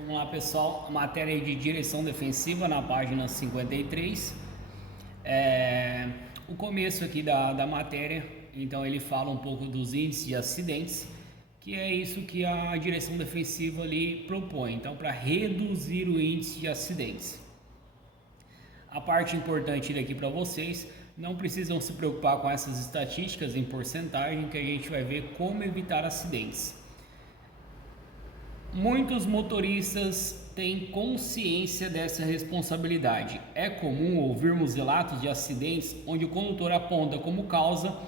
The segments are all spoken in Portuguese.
Vamos lá, pessoal, a matéria de direção defensiva na página 53. O começo aqui da matéria, então ele fala um pouco dos índices de acidentes, que é isso que a direção defensiva ali propõe, então para reduzir o índice de acidentes. A parte importante daqui para vocês, não precisam se preocupar com essas estatísticas em porcentagem, que a gente vai ver como evitar acidentes. Muitos motoristas têm consciência dessa responsabilidade. É comum ouvirmos relatos de acidentes onde o condutor aponta como causa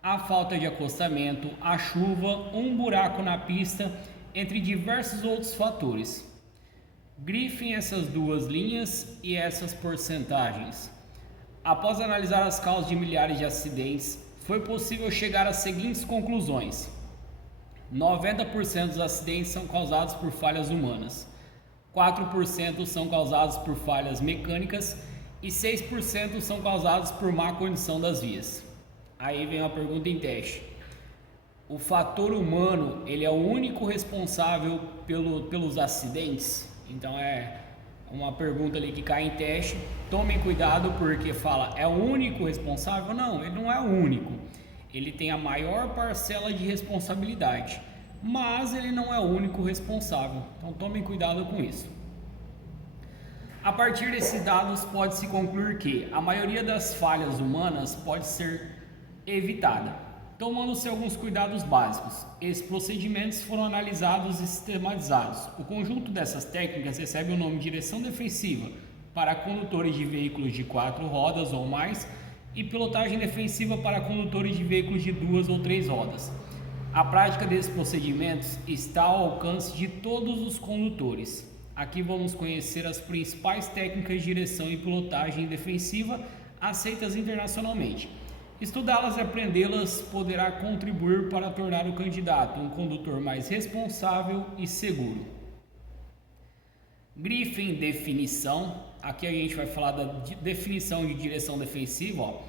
a falta de acostamento, a chuva, um buraco na pista, entre diversos outros fatores. Grifem essas duas linhas e essas porcentagens. Após analisar as causas de milhares de acidentes, foi possível chegar às seguintes conclusões: 90% dos acidentes são causados por falhas humanas, 4% são causados por falhas mecânicas e 6% são causados por má condição das vias. Aí vem uma pergunta em teste. O fator humano, ele é o único responsável pelos acidentes? Então é uma pergunta ali que cai em teste. Tomem cuidado porque fala, é o único responsável? Não, ele não é o único. Ele tem a maior parcela de responsabilidade, mas ele não é o único responsável. Então tomem cuidado com isso. A partir desses dados pode-se concluir que a maioria das falhas humanas pode ser evitada, tomando-se alguns cuidados básicos. Esses procedimentos foram analisados e sistematizados. O conjunto dessas técnicas recebe o nome de direção defensiva para condutores de veículos de 4 rodas ou mais e pilotagem defensiva para condutores de veículos de 2 ou 3 rodas. A prática desses procedimentos está ao alcance de todos os condutores. Aqui vamos conhecer as principais técnicas de direção e pilotagem defensiva aceitas internacionalmente. Estudá-las e aprendê-las poderá contribuir para tornar o candidato um condutor mais responsável e seguro. Grifem definição. Aqui a gente vai falar da definição de direção defensiva.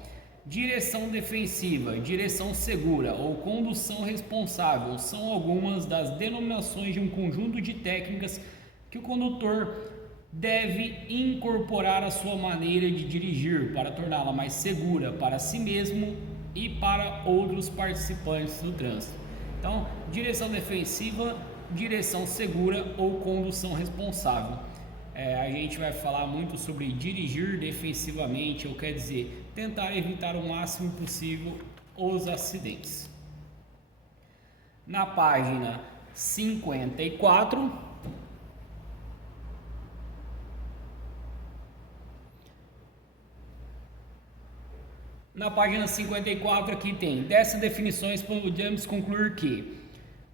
Direção defensiva, direção segura ou condução responsável são algumas das denominações de um conjunto de técnicas que o condutor deve incorporar à sua maneira de dirigir para torná-la mais segura para si mesmo e para outros participantes do trânsito. Então, direção defensiva, direção segura ou condução responsável. A gente vai falar muito sobre dirigir defensivamente, ou quer dizer, tentar evitar o máximo possível os acidentes. Na página 54, aqui tem 10 definições, podemos concluir que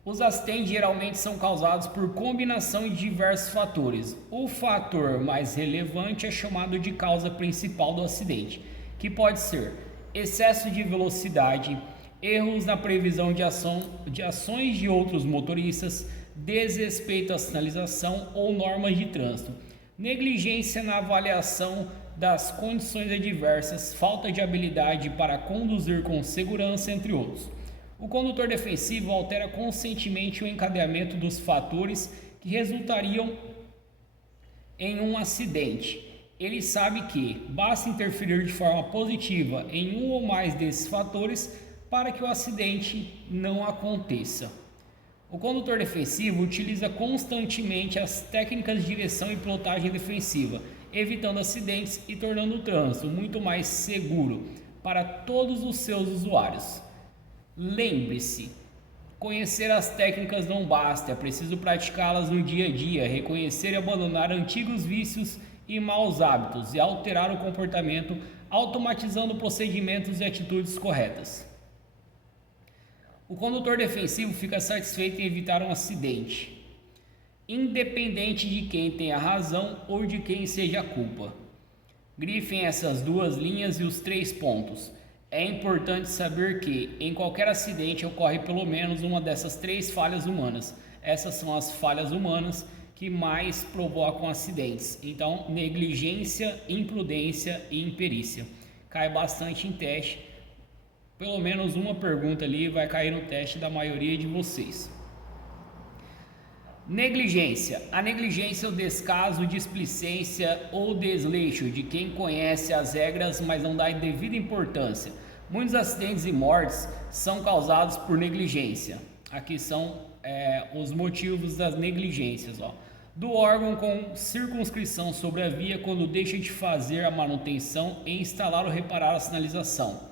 os acidentes geralmente são causados por combinação de diversos fatores. O fator mais relevante é chamado de causa principal do acidente, que pode ser excesso de velocidade, erros na previsão de ações de outros motoristas, desrespeito à sinalização ou normas de trânsito, negligência na avaliação das condições adversas, falta de habilidade para conduzir com segurança, entre outros. O condutor defensivo altera conscientemente o encadeamento dos fatores que resultariam em um acidente. Ele sabe que basta interferir de forma positiva em um ou mais desses fatores para que o acidente não aconteça. O condutor defensivo utiliza constantemente as técnicas de direção e pilotagem defensiva, evitando acidentes e tornando o trânsito muito mais seguro para todos os seus usuários. Lembre-se, conhecer as técnicas não basta, é preciso praticá-las no dia a dia, reconhecer e abandonar antigos vícios e maus hábitos e alterar o comportamento, automatizando procedimentos e atitudes corretas. O condutor defensivo fica satisfeito em evitar um acidente, independente de quem tenha razão ou de quem seja a culpa. Grifem essas duas linhas e os 3 pontos. É importante saber que em qualquer acidente ocorre pelo menos uma dessas 3 falhas humanas. Essas são as falhas humanas que mais provocam acidentes. Então, negligência, imprudência e imperícia. Cai bastante em teste. Pelo menos uma pergunta ali vai cair no teste da maioria de vocês. Negligência. A negligência é o descaso, displicência ou desleixo de quem conhece as regras, mas não dá devida importância. Muitos acidentes e mortes são causados por negligência. Aqui são os motivos das negligências. Do órgão com circunscrição sobre a via quando deixa de fazer a manutenção e instalar ou reparar a sinalização.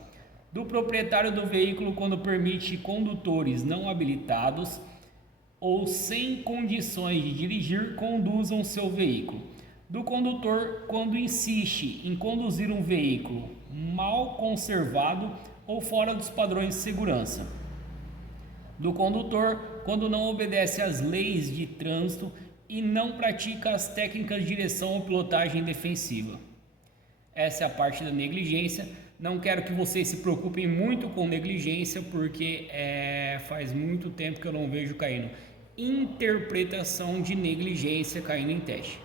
Do proprietário do veículo quando permite condutores não habilitados ou sem condições de dirigir conduzam seu veículo. Do condutor quando insiste em conduzir um veículo mal conservado ou fora dos padrões de segurança. Do condutor quando não obedece às leis de trânsito e não pratica as técnicas de direção ou pilotagem defensiva. Essa é a parte da negligência. Não quero que vocês se preocupem muito com negligência, porque faz muito tempo que eu não vejo caindo interpretação de negligência caindo em teste.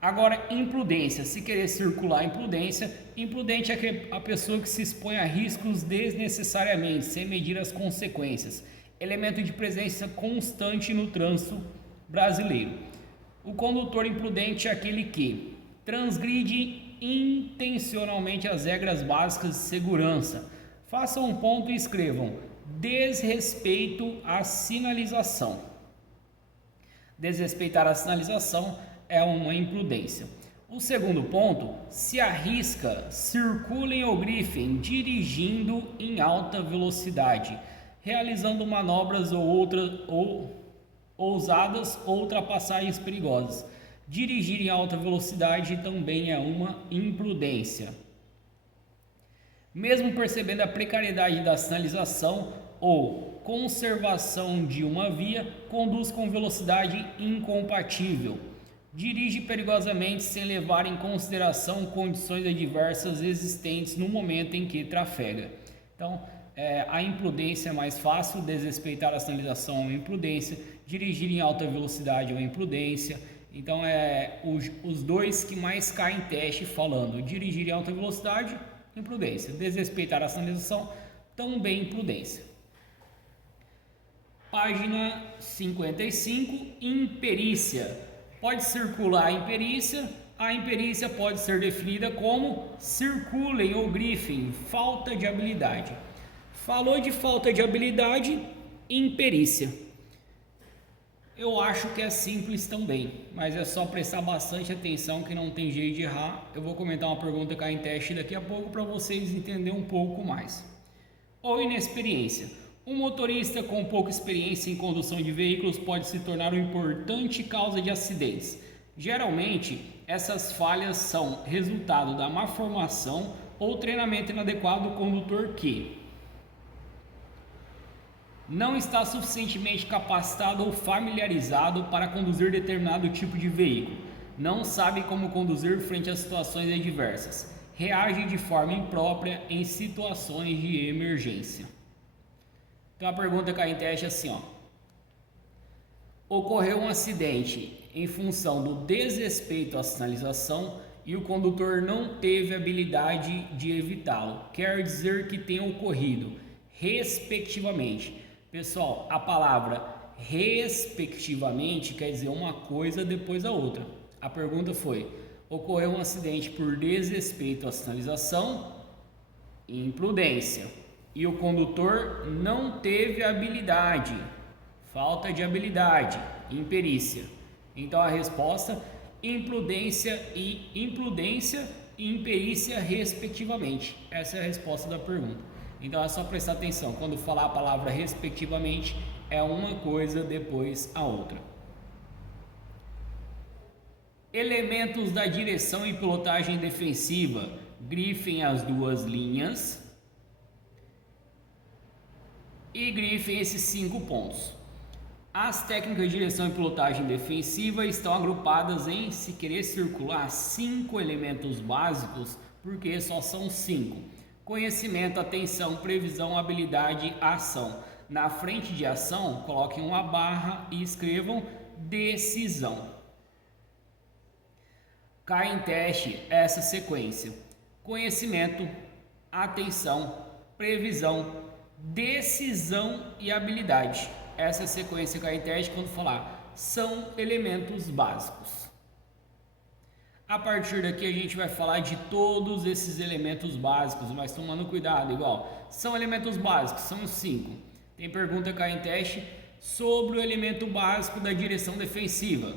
Agora, imprudência. Se querer circular imprudência, imprudente é a pessoa que se expõe a riscos desnecessariamente, sem medir as consequências. Elemento de presença constante no trânsito brasileiro. O condutor imprudente é aquele que transgride intencionalmente as regras básicas de segurança. Façam um ponto e escrevam: desrespeito à sinalização. Desrespeitar a sinalização é uma imprudência. O segundo ponto: se arrisca, circulem ou grifem dirigindo em alta velocidade, realizando manobras ou ousadas ou ultrapassagens perigosas. Dirigir em alta velocidade também é uma imprudência. Mesmo percebendo a precariedade da sinalização ou conservação de uma via, conduz com velocidade incompatível. Dirige perigosamente sem levar em consideração condições adversas existentes no momento em que trafega. Então, a imprudência é mais fácil, desrespeitar a sinalização é uma imprudência, dirigir em alta velocidade é uma imprudência. Então, os dois que mais caem em teste falando: dirigir em alta velocidade, imprudência; desrespeitar a sinalização, também imprudência. Página 55, imperícia. Pode circular a imperícia. A imperícia pode ser definida como circulem ou grifem, falta de habilidade. Falou de falta de habilidade, imperícia. Eu acho que é simples também, mas é só prestar bastante atenção que não tem jeito de errar. Eu vou comentar uma pergunta cá em teste daqui a pouco para vocês entenderem um pouco mais. Ou inexperiência. Um motorista com pouca experiência em condução de veículos pode se tornar uma importante causa de acidentes. Geralmente, essas falhas são resultado da má formação ou treinamento inadequado do condutor que não está suficientemente capacitado ou familiarizado para conduzir determinado tipo de veículo, não sabe como conduzir frente a situações adversas, reage de forma imprópria em situações de emergência. Então a pergunta cai em teste assim, ocorreu um acidente em função do desrespeito à sinalização e o condutor não teve habilidade de evitá-lo. Quer dizer que tenha ocorrido, respectivamente. Pessoal, a palavra respectivamente quer dizer uma coisa depois da outra. A pergunta foi: ocorreu um acidente por desrespeito à sinalização, imprudência, e o condutor não teve habilidade, falta de habilidade, imperícia. Então a resposta: imprudência e imperícia respectivamente. Essa é a resposta da pergunta. Então é só prestar atenção, quando falar a palavra respectivamente é uma coisa depois a outra. Elementos da direção e pilotagem defensiva. Grifem as duas linhas e grifem esses 5 pontos. As técnicas de direção e pilotagem defensiva estão agrupadas em, se querer circular, 5 elementos básicos, porque só são 5. Conhecimento, atenção, previsão, habilidade, ação. Na frente de ação, coloquem uma barra e escrevam decisão. Cai em teste essa sequência: conhecimento, atenção, previsão, decisão e habilidade. Essa sequência cai em teste quando falar são elementos básicos. A partir daqui a gente vai falar de todos esses elementos básicos, mas tomando cuidado, igual, são elementos básicos, são 5. Tem pergunta cá em teste sobre o elemento básico da direção defensiva.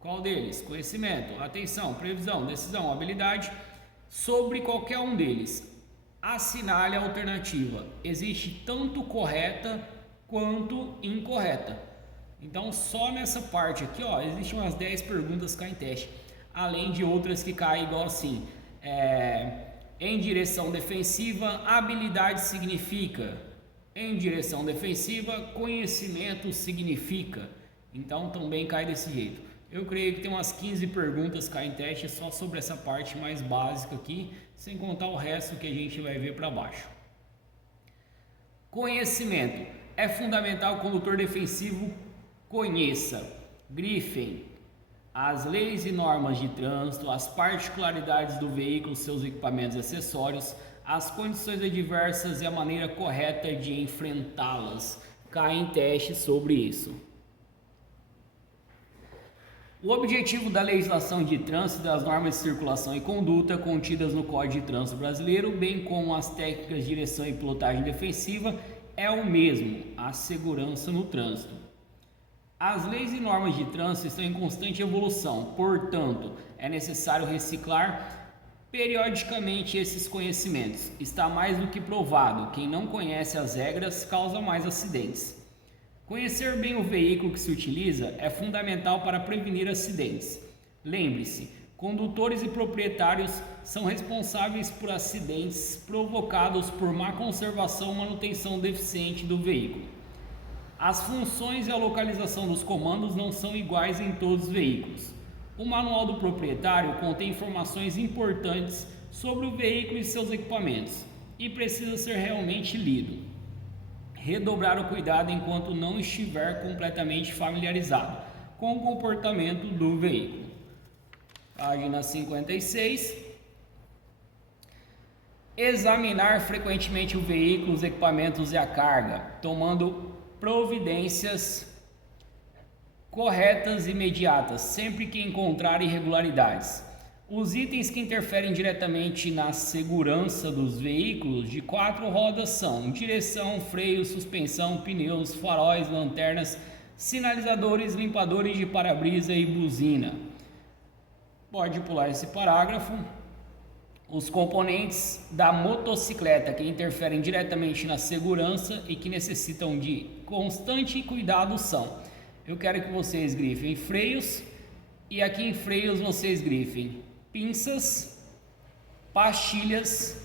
Qual deles? Conhecimento, atenção, previsão, decisão, habilidade. Sobre qualquer um deles, assinale a alternativa. Existe tanto correta quanto incorreta. Então, só nessa parte aqui, ó, existem umas 10 perguntas cá em teste. Além de outras que caem igual assim, em direção defensiva, habilidade significa. Em direção defensiva, conhecimento significa. Então também cai desse jeito. Eu creio que tem umas 15 perguntas cá em teste só sobre essa parte mais básica aqui, sem contar o resto que a gente vai ver para baixo. Conhecimento. É fundamental que o condutor defensivo conheça. Grifem as leis e normas de trânsito, as particularidades do veículo, seus equipamentos e acessórios, as condições adversas e a maneira correta de enfrentá-las. Cai em teste sobre isso. O objetivo da legislação de trânsito e das normas de circulação e conduta contidas no Código de Trânsito Brasileiro, bem como as técnicas de direção e pilotagem defensiva, é o mesmo: a segurança no trânsito. As leis e normas de trânsito estão em constante evolução, portanto, é necessário reciclar periodicamente esses conhecimentos. Está mais do que provado: quem não conhece as regras causa mais acidentes. Conhecer bem o veículo que se utiliza é fundamental para prevenir acidentes. Lembre-se, condutores e proprietários são responsáveis por acidentes provocados por má conservação ou manutenção deficiente do veículo. As funções e a localização dos comandos não são iguais em todos os veículos. O manual do proprietário contém informações importantes sobre o veículo e seus equipamentos e precisa ser realmente lido. Redobrar o cuidado enquanto não estiver completamente familiarizado com o comportamento do veículo. Página 56. Examinar frequentemente o veículo, os equipamentos e a carga, tomando providências corretas e imediatas sempre que encontrar irregularidades. Os itens que interferem diretamente na segurança dos veículos de 4 rodas são direção, freio, suspensão, pneus, faróis, lanternas, sinalizadores, limpadores de para-brisa e buzina. Pode pular esse parágrafo. Os componentes da motocicleta que interferem diretamente na segurança e que necessitam de constante cuidado são: eu quero que vocês grifem freios, e aqui em freios vocês grifem pinças, pastilhas,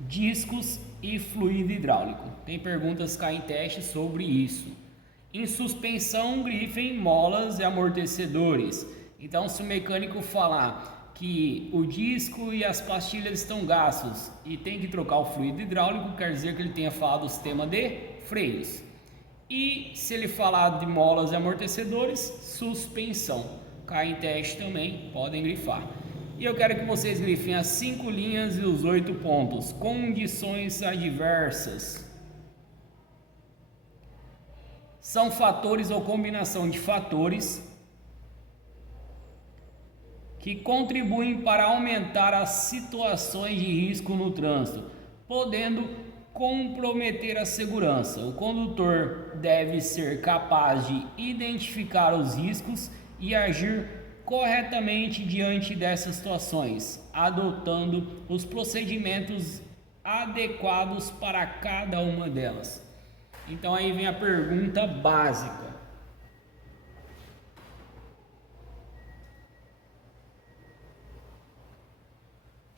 discos e fluido hidráulico. Tem perguntas cá em teste sobre isso. Em suspensão, grifem molas e amortecedores. Então, se o mecânico falar que o disco e as pastilhas estão gastos e tem que trocar o fluido hidráulico, quer dizer que ele tenha falado do sistema de freios. E se ele falar de molas e amortecedores, suspensão. Cai em teste também, podem grifar. E eu quero que vocês grifem as 5 linhas e os 8 pontos. Condições adversas. São fatores ou combinação de fatores que contribuem para aumentar as situações de risco no trânsito, podendo comprometer a segurança. O condutor deve ser capaz de identificar os riscos e agir corretamente diante dessas situações, adotando os procedimentos adequados para cada uma delas. Então aí vem a pergunta básica.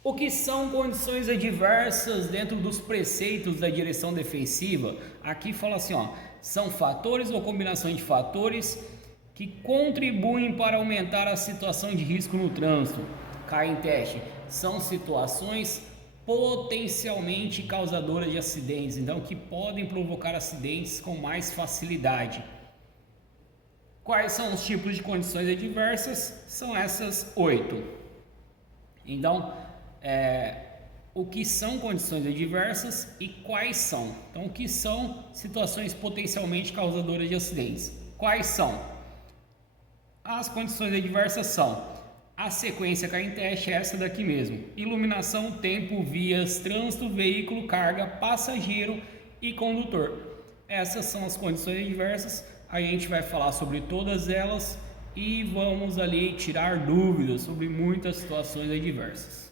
O que são condições adversas dentro dos preceitos da direção defensiva? Aqui fala assim, ó, são fatores ou combinação de fatores que contribuem para aumentar a situação de risco no trânsito. Cai em teste. São situações potencialmente causadoras de acidentes, então que podem provocar acidentes com mais facilidade. Quais são os tipos de condições adversas? São essas 8. Então, o que são condições adversas e quais são? Então, o que são situações potencialmente causadoras de acidentes? Quais são? As condições adversas são a sequência cai em teste, é essa daqui mesmo: iluminação, tempo, vias, trânsito, veículo, carga, passageiro e condutor. Essas são as condições adversas. A gente vai falar sobre todas elas e vamos ali tirar dúvidas sobre muitas situações adversas.